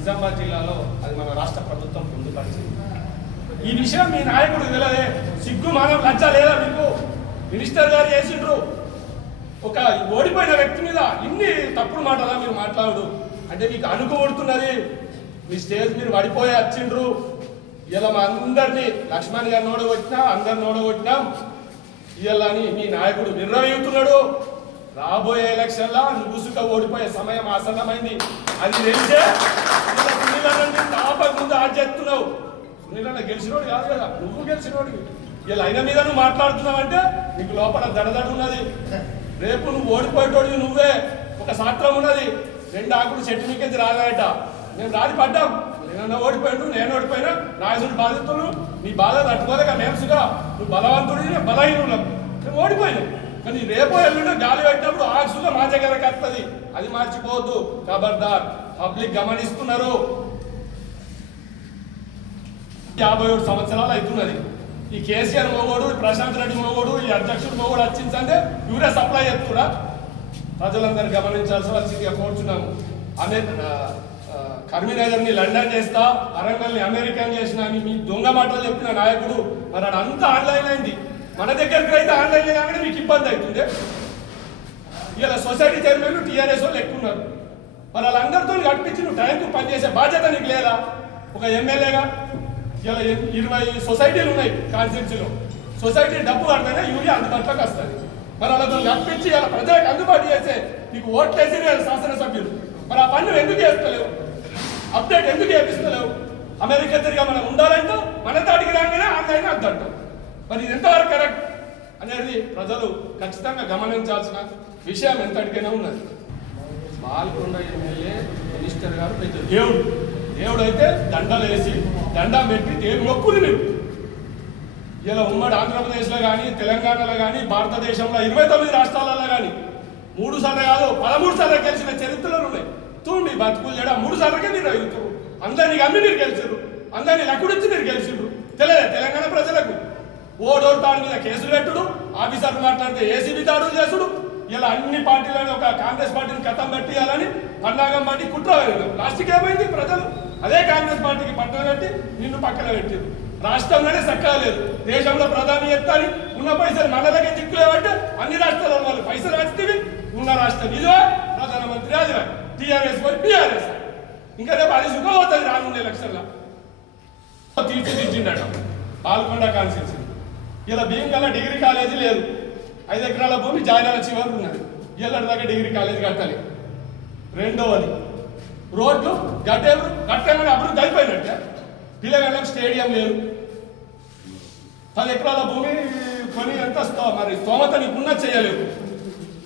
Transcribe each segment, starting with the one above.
నిజామాబాద్ జిల్లాలో అది మన రాష్ట్ర ప్రభుత్వం పొందుపరిచింది. ఈ విషయం మీ నాయకుడు తెలియదే? సిగ్గు మానవ లజ్జ లేదా మీకు? మినిస్టర్ గారు చేసిండ్రు, ఒక ఓడిపోయిన వ్యక్తి మీద ఇన్ని తప్పుడు మాటలా మీరు మాట్లాడు అంటే మీకు అనుకోబడుతున్నది. మీ స్టేజ్ మీరు పడిపోయి వచ్చిండ్రు. ఇలా మా అందరినీ లక్ష్మణ్ గారిని ఓడగొట్టినా, అందరిని ఓడగొట్టినాం ఇలా అని మీ నాయకుడు నిర్ణయిస్తున్నాడు. రాబోయే ఎలక్షన్లా నువ్వుసుక ఓడిపోయే సమయం ఆసన్నమైంది. అది తెలిసే సునీలన్నీ తాపక ముందు ఆచేస్తున్నావు. సునీలన్న గెలిచినోడు కాదు కదా, నువ్వు గెలిచినోడు. ఇలా అయిన మీద నువ్వు మాట్లాడుతున్నావు అంటే నీకు లోపల దడదడు ఉన్నది. రేపు నువ్వు ఓడిపోయేటోడు నువ్వే. ఒక శాస్త్రం ఉన్నది, 2 ఆకులు చెట్టు మీకేది రాలేట. మేము రాది పడ్డాం. నేను ఓడిపోయాడు, నేను ఓడిపోయినా నాయకుడు బాధితులు. నీ బాధ తట్టుకోలేక మేమ్స్గా నువ్వు బలవంతుడి బలహీనులు మేము ఓడిపోయినాం. కానీ రేపో ఎల్లుండో గాలి పెట్టినప్పుడు ఆక్సుగా మా దగ్గరకు వస్తుంది. అది మర్చిపోవద్దు. ఖబర్దార్, పబ్లిక్ గమనిస్తున్నారు. 57 సంవత్సరాలు అవుతున్నది. ఈ కేసీఆర్ మోగోడు, ప్రశాంత్ రెడ్డి మోగోడు, ఈ అధ్యక్షుడు మోగోడు వచ్చిందంటే ఇవరే సప్లై చేస్తున్నా. ప్రజలందరూ గమనించాల్సిందిగా కోరుచున్నాము. కరీంనగర్ని లండన్ చేస్తా, వరంగల్ని అమెరికన్ చేసిన అని మీ దొంగ మాటలు చెప్పిన నాయకుడు మరి అంతా ఆన్లైన్ అయింది. మన దగ్గరికి అయితే ఆన్లైన్ కాగానే మీకు ఇబ్బంది అవుతుంది. ఇలా సొసైటీ చైర్మన్ టీఆర్ఎస్ వాళ్ళు ఎక్కున్నారు. మరి వాళ్ళందరితో కట్టించి నువ్వు టైంకు పనిచేసే బాధ్యత నీకు లేదా? ఒక ఎమ్మెల్యేగా ఇలా 20 సొసైటీలు ఉన్నాయి కాన్స్టిట్యూన్సీలో. సొసైటీ డబ్బు కడితేనే యూరియా అందుబాటులోకి వస్తుంది. మరి వాళ్ళతో కట్టించి ఇలా ప్రజలకు అందుబాటు చేసే నీకు ఓట్లేసి శాసనసభ్యులు మరి ఆ పనులు ఎందుకు చేస్తలేవు? అప్డేట్ ఎందుకు చేపిస్తలేవు? అమెరికా తిరిగా మనం ఉండాలంటూ మన తాటికి రాగానే ఆన్లైన్ అద్దంటాం. మరి ఇది ఎంతవరకు కరెక్ట్ అనేది ప్రజలు ఖచ్చితంగా గమనించాల్సిన విషయం ఎంతటికైనా ఉన్నది. బాల్కొండ ఎమ్మెల్యే మినిస్టర్ గారు పెద్ద దేవుడు. దేవుడు అయితే దండలు వేసి దండం పెట్టి దేవుడు మొక్కుని మీరు ఇలా ఉమ్మడి ఆంధ్రప్రదేశ్లో కానీ, తెలంగాణలో కానీ, భారతదేశంలో 29 రాష్ట్రాలలో కానీ 3 సార్లు కాదు 13 సార్లు గెలిచిన చరిత్రలు ఉన్నాయి. చూడండి బతుకులు చేయడం 3 సార్లకే మీరు అడుగుతారు. అందరినీ అమ్మి మీరు గెలిచారు, అందరినీ లక్కుడిచ్చి మీరు గెలిచిండ్రు. తెలియదు తెలంగాణ ప్రజలకు ఓడోటాడు మీద కేసులు పెట్టుడు, ఆఫీసర్లు మాట్లాడితే ఏసీబీ దాడులు చేసుడు. ఇలా అన్ని పార్టీలను ఒక కాంగ్రెస్ పార్టీని కథం పెట్టియాలని పన్నాగం పార్టీ కుట్ర లాస్ట్కి ఏమైంది? ప్రజలు అదే కాంగ్రెస్ పార్టీకి పట్టలు కట్టి నిన్ను పక్కన పెట్టారు. రాష్ట్రంలోనే చక్కగా లేదు. దేశంలో ప్రధాని ఎత్తాలి ఉన్న పైసలు మనలకే చిక్కులేవంటే అన్ని రాష్ట్రాల వాళ్ళు పైసలు వస్తే ఉన్న రాష్ట్రం ఇదివా, ప్రధానమంత్రి అదివా, టీఆర్ఎస్ పోయి టీఆర్ఎస్. ఇంకా రేపు అది సుఖమవుతుంది రానున్న ఎలక్షన్లో. తీర్చిదిద్దిండట పాల్కొండ కాన్స్టిట్యూన్సీ. ఇలా భీమగల్ల డిగ్రీ కాలేజీ లేదు. 5 ఎకరాల భూమి జాయినాల చివరికి ఉన్నది. ఇళ్ళ దగ్గర డిగ్రీ కాలేజీ కట్టాలి. రెండవది రోడ్లు గట్టేమని అభివృద్ధి అయిపోయినట్టే. పిల్లగాళ్ళకి స్టేడియం లేదు. 10 ఎకరాల భూమి కొని ఎంత మరి స్తోమత నీకున్నా చేయలేవు.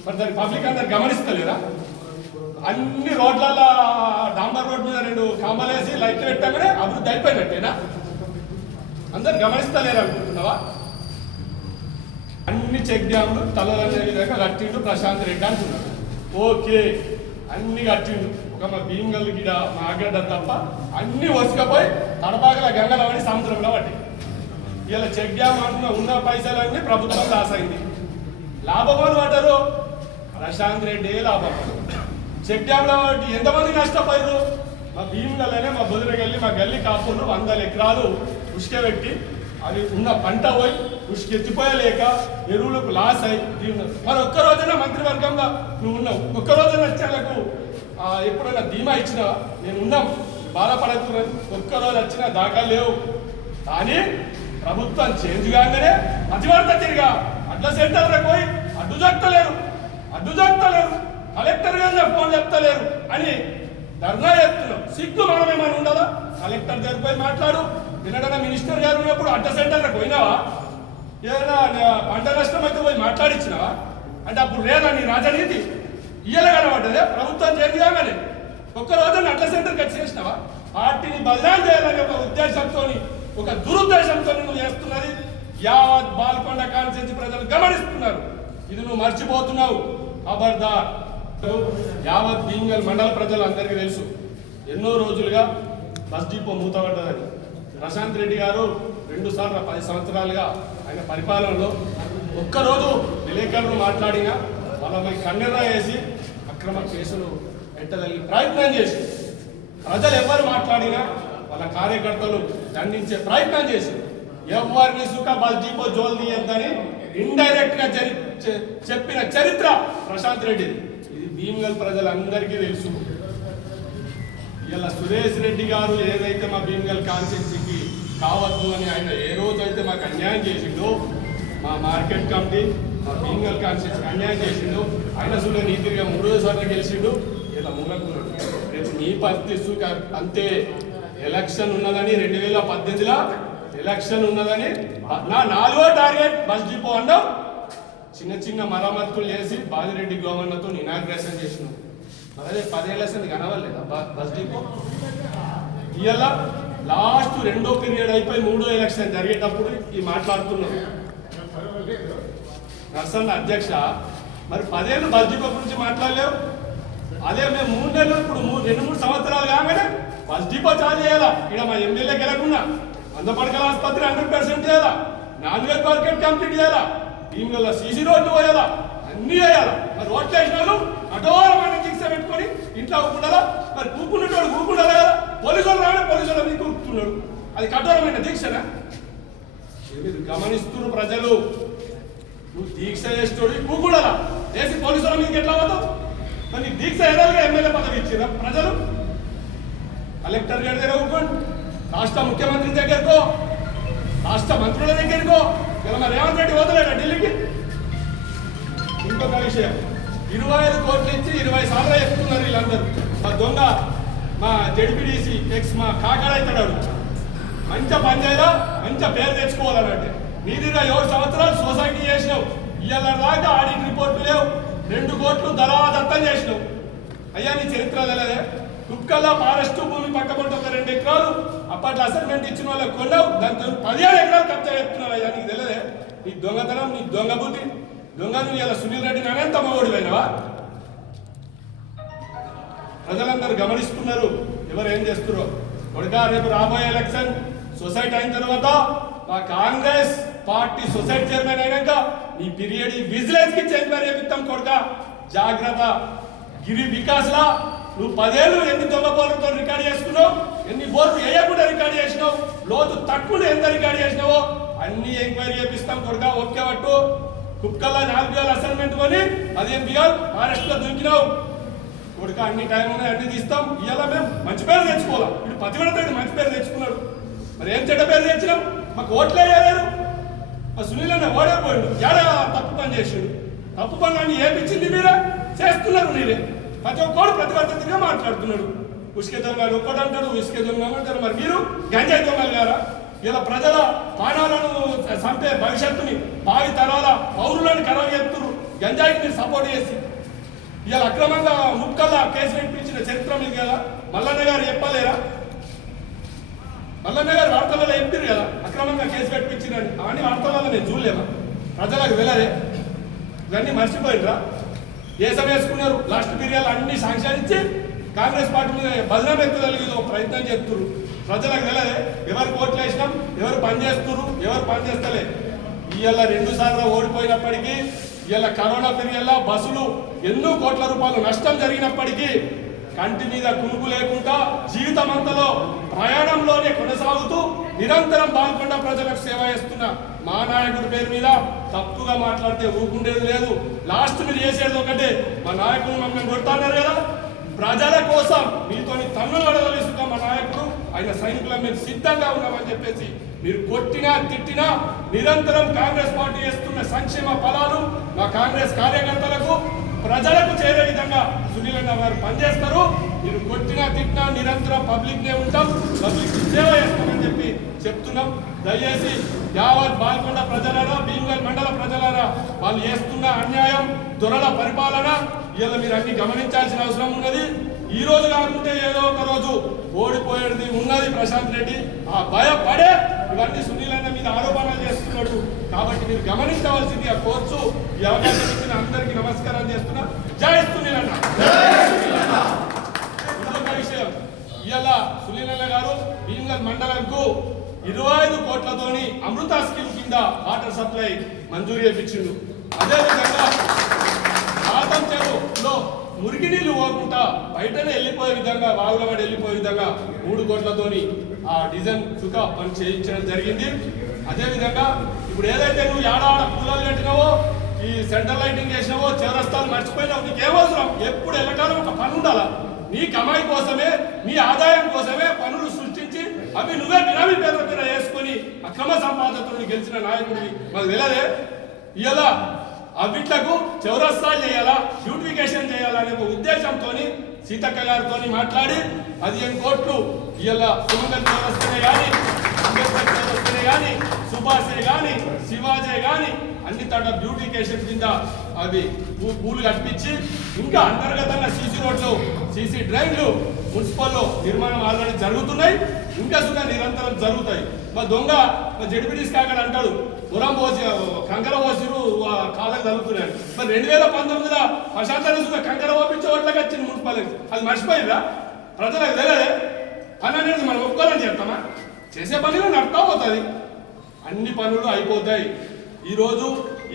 మరి దాన్ని పబ్లిక్ అందరు గమనిస్తలేరా? అన్ని రోడ్లలో డాంబర్ రోడ్ మీద 2 కాంబలేసి లైట్లు పెట్టగానే అభివృద్ధి అయిపోయినట్టేనా? అందరు గమనిస్తలేరు అనుకుంటున్నావా? అన్ని చెక్ డ్యాములు తలలనే విధంగా కట్టిండు ప్రశాంత్ రెడ్డి అంటున్నాడు. ఓకే, అన్ని కట్టిండు. ఒక మా భీమగల్ గిడ మా ఆగడ్డ తప్ప అన్ని వసుకపోయి తడబాగల గంగల పడి సముద్రంలో పట్టి ఇలా చెక్ డ్యామ్ అంటున్న ఉన్న పైసలన్నీ ప్రభుత్వం లాస్ అయింది. లాభమని పడ్డారు ప్రశాంత్ రెడ్డి లాభం. చెక్ డ్యామ్లో ఎంతమంది నష్టపోయారు? మా భీమగల్లనే మా బుదిరగల్లి మా గల్లి కాపులు 100 ఎకరాలు ఉష్క పెట్టి అది ఉన్న పంట పోయి ఉష్క ఎత్తిపోయలేక ఎరువులకు లాస్ అయి మరి ఒక్క రోజున మంత్రివర్గంగా నువ్వు ఉన్నావు. ఒక్క రోజున వచ్చేలకు ఎప్పుడైనా ధీమా ఇచ్చినా నేను ఉన్నాం బాధపడకున్నాను. ఒక్కరోజు వచ్చిన దాఖలు లేవు. కానీ ప్రభుత్వం చేంజ్ కాగానే మధ్యవర్త తిరిగా అడ్ల సెంటర్లకు పోయి అడ్డు జరుగుతలేరు కలెక్టర్ గారు ఫోన్ చెప్తలేరు అని ధర్నా చేస్తున్నాం. సిగ్గు మనమేమని ఉండాలా? కలెక్టర్ దగ్గర పోయి మాట్లాడు. నిన్నడన్నా మినిస్టర్ గారు ఉన్నప్పుడు అడ్డ సెంటర్లకు పోయినావా? ఏదైనా పంట నష్టం అయితే పోయి మాట్లాడిచ్చినావా? అంటే అప్పుడు లేదా నీ రాజనీతి? ఇయ్యలే కనబడ్డదే ప్రభుత్వం చేంజ్ కాగానే. ఒక్కరోజు అడ్ల సెంటర్కి వచ్చి చేసినావా? పార్టీని బదనాలు చేయాలని ఒక ఉద్దేశంతో, ఒక దురుద్దేశంతో నువ్వు చేస్తున్నది యావత్ బాల్కొండ కాన్స్టిట్యూన్సీ ప్రజలు గమనిస్తున్నారు. ఇది నువ్వు మర్చిపోతున్నావు. ఖబర్దార్. యావత్ భీమగల్ మండల ప్రజలు అందరికీ తెలుసు, ఎన్నో రోజులుగా బస్ డిపో మూతపడ్డదని. ప్రశాంత్ రెడ్డి గారు 2 సార్లు 10 సంవత్సరాలుగా ఆయన పరిపాలనలో ఒక్కరోజు విలేకరులు మాట్లాడినా వాళ్ళపై కన్నెర్ర వేసి అక్రమ కేసులు పెట్టదలిగి ప్రయత్నం చేసి ప్రజలు ఎవరు మాట్లాడినా వాళ్ళ కార్యకర్తలు దండించే ప్రయత్నం చేశారు. ఎవరిని సుఖ బస్ డిపో జోలు తీయద్దని ఇండైరెక్ట్ గా చెప్పిన చరిత్ర ప్రశాంత్ రెడ్డి. ఇది భీమ్గల్ ప్రజలందరికీ తెలుసు. ఇలా సురేష్ రెడ్డి గారు ఏదైతే మా భీమ్గల్ కాన్స్టిట్యున్సీకి కావద్దు అని ఆయన ఏ రోజైతే మాకు అన్యాయం చేసిండో, మా మార్కెట్ కమిటీ మా భీమ్గల్ కాన్స్టిట్యున్సీకి అన్యాయం చేసిండు, ఆయన సులే నీతిగా 3 సార్లు గెలిచిండు. ఇలా మూలకున్నాడు. రేపు నీ పరిస్థితి అంతే. ఎలక్షన్ ఉన్నదని 2018లో ఎలక్షన్ ఉన్నదని నా 4వ టార్గెట్ బస్ డిపో అన్నాం. చిన్న చిన్న మరమ్మతులు చేసి బాజిరెడ్డి గవర్నర్తో ఇనాగ్రేషన్ చేసినాం. అదే 10 ఎలక్షన్ కనవలేదా బస్ డిపో? ఇవాళ లాస్ట్ 2వ పీరియడ్ అయిపోయి 3వ ఎలక్షన్ జరిగేటప్పుడు ఈ మాట్లాడుతున్నాం. నర్సన్న అధ్యక్ష, మరి 10 ఏళ్ళు బస్ డిపో గురించి మాట్లాడలేవు. అదే మేము 3 నెలలు ఇప్పుడు 2-3 సంవత్సరాలు కాగానే బస్ డిపో చాలు చేయాలా. ఇక్కడ మా ఎమ్మెల్యే గెలకుండా 100 పడకల ఆసుపత్రి 100% చేయాలా, నాన్-వెజ్ మార్కెట్ కంప్లీట్ చేయాలా, భీమ్గల్ సీసీ రోడ్లు పోయాలా, అన్ని చేయాలా. మరి రోడ్లు వేసిన వాళ్ళు కఠోరమైన దీక్ష పెట్టుకొని ఇంట్లో కూడాలా. మరి కూకుండేటోడు కూకుండాలా కదా. పోలీసు వాళ్ళు రావడం పోలీసు వాళ్ళు మీకు కూర్చున్నాడు. అది కఠోరమైన దీక్షనా? మీరు గమనిస్తున్న ప్రజలు, నువ్వు దీక్ష చేసేటోడు కూకుండాలా వేసి పోలీసు వాళ్ళ మీకు ఎట్లా పోతావు? మరి నీకు దీక్ష ఎదాలుగా ఎమ్మెల్యే పదవి ఇచ్చిరా ప్రజలు? కలెక్టర్ గారి దగ్గర కూకోండి, రాష్ట్ర ముఖ్యమంత్రి దగ్గరకో, రాష్ట్ర మంత్రుల దగ్గరకో. ఇలా మా రేవంత్ రెడ్డి పోతలేడా ఢిల్లీకి? ఇంకొక విషయం, 25 కోట్లు ఇచ్చి 20 సార్లు చెప్తున్నారు వీళ్ళందరూ. మా దొంగ మా జడ్పీడీసీ ఎక్స్ మా కాకాడైతాడు. మంచి పంచాయతీలో మంచి పేరు తెచ్చుకోవాలన్నట్టు. నీదిగా 7 సంవత్సరాలు సొసైటీ చేసినావు. ఇవాళ దాకా ఆడిట్ రిపోర్టు లేవు. 2 కోట్లు దళాదత్తం చేసినావు. అయ్యా నీ చరిత్ర తెలియదే. కుక్కల్లా ఫారెస్ట్ భూమి పక్కపంట ఒక 2 ఎకరాలు అప్పట్లో అసైన్మెంట్ ఇచ్చిన వాళ్ళకి కొన్నావు. దాంతో 17 ఎకరాలు కబ్జా చెప్తున్నావు. అయ్యా నీకు తెలియదే? నీ దొంగతనం, నీ దొంగ బుద్ధి. దొంగను ఇలా సునీల్ రెడ్డి నానంత ఓడిపోయినవా? ప్రజలందరూ గమనిస్తున్నారు ఎవరు ఏం చేస్తున్నారో. కొడుకా, రేపు రాబోయే ఎలక్షన్ సొసైటీ అయిన తర్వాత మా కాంగ్రెస్ పార్టీ సొసైటీ చైర్మన్ అయినాక నీ పీరియడ్ విజిలెన్స్ కి చైర్మన్ చేపిస్తాం. కొడుకా జాగ్రత్త. గిరి వికాస్ లా నువ్వు 10 ఏళ్ళు ఎన్ని దొంగ బోర్లతో రికార్డ్ చేసుకున్నావు, ఎన్ని బోర్లు వేయకుండా రికార్డ్ చేసినావు, లోతు తక్కువ ఎంత రికార్డ్ చేసినావో అన్ని ఎంక్వైరీ చేపిస్తాం. కొడుకా ఒకే పట్టు. కుక్కల్లా 4 వేల అసైన్మెంట్ కొని 15 వేలు ఫారెస్ట్ లో దుంకినావు. కొడుక అన్ని టైం ఉన్నాయి, అన్ని తీస్తాం. ఇవాళ మేము మంచి పేరు తెచ్చుకోవాలా. ఇప్పుడు పతివడతాడు మంచి పేరు తెచ్చుకున్నాడు. మరి ఏం చెడ్డ పేరు తెచ్చినాం? మాకు ఓట్లే వేయలేరు. మా సునీల్ అన్న ఓడైపోయాడు. ఏడా తప్పు పని చేసిండు. తప్పు పని అని ఏమిచ్చింది మీరే చేస్తున్నారు. మీరే ప్రతి ఒక్కడు ప్రతివర్తిగా మాట్లాడుతున్నాడు. ఉసుక దొంగలు ఒక్కడు అంటాడు, ఉసుక దొంగలు అంటారు. మరి మీరు గంజాయి దొంగలు గారా? ఇలా ప్రజల ప్రాణాలను చంపే భవిష్యత్తుని, భావి తరాల పౌరులను ఖరాబు చేస్తున్నారు గంజాయికి మీరు సపోర్ట్ చేసి. ఇలా అక్రమంగా ముక్కల్లా కేసు పెట్టించిన చరిత్ర మీకు కదా. మల్లన్న గారు చెప్పలేరా? మల్లన్న గారు వార్తలలో చెప్పారు కదా అక్రమంగా కేసు పెట్టించినని. అవన్నీ వార్తలలో నేను చూడలేమా? ప్రజలకు వెళ్ళరే? ఇవన్నీ మర్చిపోయినరా? దేశం వేసుకున్నారు. లాస్ట్ పీరియడ్ అన్ని శాంక్షన్ ఇచ్చి కాంగ్రెస్ పార్టీ మీద బదనాం ఎత్తుదలిగి ప్రయత్నం చేస్తున్నారు. ప్రజలకు వెళ్ళదే ఎవరు ఓట్లు వేసినాం, ఎవరు పనిచేస్తున్నారు, ఎవరు పనిచేస్తలే. ఇవాళ 2 సార్లు ఓడిపోయినప్పటికీ, ఇవాళ కరోనా పీరియడ్లో బస్సులు ఎన్నో కోట్ల రూపాయలు నష్టం జరిగినప్పటికీ కంటి మీద కునుకు లేకుండా జీవితం అంతలో ప్రయాణంలోనే కొనసాగుతూ నిరంతరం బాల్కొండ ప్రజలకు సేవ చేస్తున్న మా నాయకుడి పేరు మీద తప్పుగా మాట్లాడితే ఊరుకుండేది లేదు. లాస్ట్ మీరు చేసేది ఒకటే, మా నాయకుడు మమ్మల్ని కొడతాన్నారు కదా, ప్రజల కోసం మీతోని తన్నులు అడగలేసుగా మా నాయకుడు ఆయన సైనికుల మేము సిద్ధంగా ఉన్నామని చెప్పేసి మీరు కొట్టినా తిట్టినా నిరంతరం కాంగ్రెస్ పార్టీ చేస్తున్న సంక్షేమ ఫలాలు మా కాంగ్రెస్ కార్యకర్తలకు ప్రజలకు చేరే విధంగా సునీల్ అన్న గారు పనిచేస్తారు. మీరు కొట్టినా తిట్టినా నిరంతరం పబ్లిక్ నే ఉంటాం, పబ్లిక్ సేవ చేస్తామని చెప్పి చెప్తున్నాం. దయచేసి యావత్ బాల్కొండ ప్రజలారా, భీమ్గల్ మండల ప్రజలారా, వాళ్ళు చేస్తున్న అన్యాయం, దొరల పరిపాలన ఇలా మీరు అన్ని గమనించాల్సిన అవసరం ఉన్నది. ఈ రోజు కాకుంటే ఏదో ఒక రోజు ఓడిపోయేది ఉన్నది ప్రశాంత్ రెడ్డి. ఆ భయపడే ఇవన్నీ సునీల్ అన్న మీద ఆరోపణలు చేస్తున్నాడు. కాబట్టి మీరు గమనించవలసింది ఆ కోర్సు. ఈ అవకాశం ఇచ్చిన అందరికీ నమస్కారం చేస్తున్నా. జై సునీల్ అన్న. ఇంకొక విషయం, ఇవాళ సునీల్ అన్న గారు భీమ్గల్ మండలంకు 25 కోట్లతోని అమృత స్కీమ్ కింద వాటర్ సప్లై మంజూరు చేయించిండు. అదేవిధంగా రాతం చెరువులో మురికి నీళ్లు పోకుండా బయటనే వెళ్ళిపోయే విధంగా వాగులవాడి వెళ్ళిపోయే విధంగా 3 కోట్లతోని ఆ డిజైన్ చుక్క పని చేయించడం జరిగింది. అదే విధంగా ఇప్పుడు ఏదైతే నువ్వు ఏడాడ కూలలు కట్టినావో ఈ సెంట్రల్ లైటింగ్ చేసినావో చివరస్తాలు మర్చిపోయినావు, నీకు ఏమవసరం? ఎప్పుడు వెళ్ళటాலும் ఒక పని ఉండాలా? నీ కమాయి కోసమే నీ ఆదాయం కోసమే పనులు సృష్టించి అవి నువ్వే బినామీ పేర్ల మీద వేసుకొని అక్రమ సంపాదనతో గెలిచిన నాయకుడిని మాకు తెలియదే. ఇలా అవిట్లకు చౌరస్తాలు చేయాలా, బ్యూటిఫికేషన్ చేయాలనే ఒక ఉద్దేశంతో సీతక్క గారితో మాట్లాడి 15 కోట్లు ఇలా సుమంగల్ చౌరస్తనే కానీ, అంబేద్కర్ చౌరస్తనే కానీ, సుభాషే కానీ, శివాజే కానీ అన్ని తడ బ్యూటిఫికేషన్ కింద అవి పూలు కట్టించి ఇంకా అంతర్గతంగా సీసీ రోడ్లు, సీసీ డ్రైన్లు మున్సిపల్లో నిర్మాణం ఆల్రెడీ జరుగుతున్నాయి, ఇంకా సుగా నిరంతరం జరుగుతాయి. మా దొంగ మా జడ్పీటీస్ కాక అంటాడు పురం పోసి కంకర పోసిరు కాళ్ళకి జరుగుతున్నాయి. మరి 2019లో ప్రశాంతంగా కంకర పోపించి ఓట్లకి వచ్చింది మున్సిపాలిటీ, అది మర్చిపోయిందా? ప్రజలకు తెలియదే అని అనేది మనం ఒప్పుకోవాలని చెప్తామా? చేసే పనిలో నడుతా పోతుంది, అన్ని పనులు అయిపోతాయి. ఈరోజు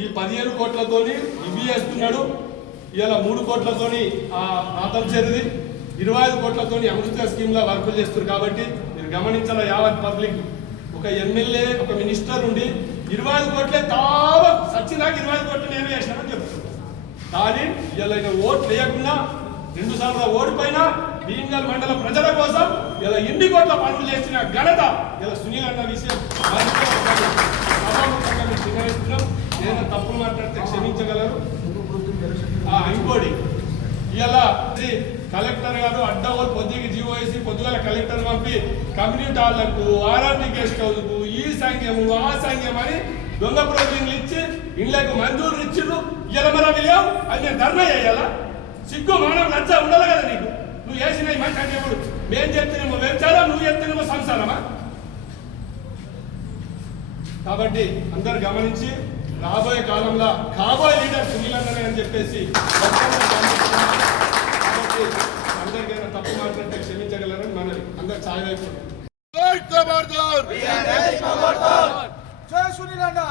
ఈ 15 కోట్లతోని ఇవి వేస్తున్నాడు, ఇలా 3 కోట్లతోని రాతం చేరిది, 25 కోట్లతోని అమృత స్కీమ్లో వర్కులు చేస్తారు. కాబట్టి మీరు గమనించాల యావత్ పబ్లిక్. ఒక ఎమ్మెల్యే ఒక మినిస్టర్ ఉండి 25 కోట్లే తావా సచ్చినాక 25 కోట్లు నేను వేసినామని చెప్తున్నాను. కానీ ఇలా ఓట్లు వేయకుండా 2 సార్లు ఓడిపోయినా భీంగల్ మండల ప్రజల కోసం ఇలా ఎన్ని కోట్ల పనులు చేసిన ఘనత ఇలా సునీల్ అన్న విషయం సభాముఖంగా మీరు చిన్నస్తున్నాం. ఏదైనా తప్పులు మాట్లాడితే క్షమించగలరు. ఇంకోటి ఇలా కలెక్టర్ గారు అడ్డగోలు పొద్దుకి జీవో వేసి పొద్దుగల కలెక్టర్ పంపి కమ్యూనిటీ హాళ్లకు, ఆర్ఆర్బీ గెస్ట్ హౌస్కు, ఈ సంఘము ఆ సంఘం అని దొంగ ప్రోగ్రాంలు ఇచ్చి ఇళ్లకు మంజూరు ఇచ్చిర్రు. ఇలా మన విలువ అది నేను ధర్నా చేయాలా? సిగ్గు మానవ లజ్జ ఉండాలి కదా నీకు. నువ్వు వేసిన మంచి అంటే ఇప్పుడు మేము చెప్తున్నామో వ్యభిచారం, నువ్వు చెప్తున్నామో సంసారమా? కాబట్టి అందరు గమనించి రాబోయే కాలంలో కాబోయే లీడర్ సునీలందనే అని చెప్పేసి అందరికైనా తప్పు మాట్లాడితే క్షమించగలరని మనవి. అందరు ఛాయ్ వైపు జై సునీల్ అన్న.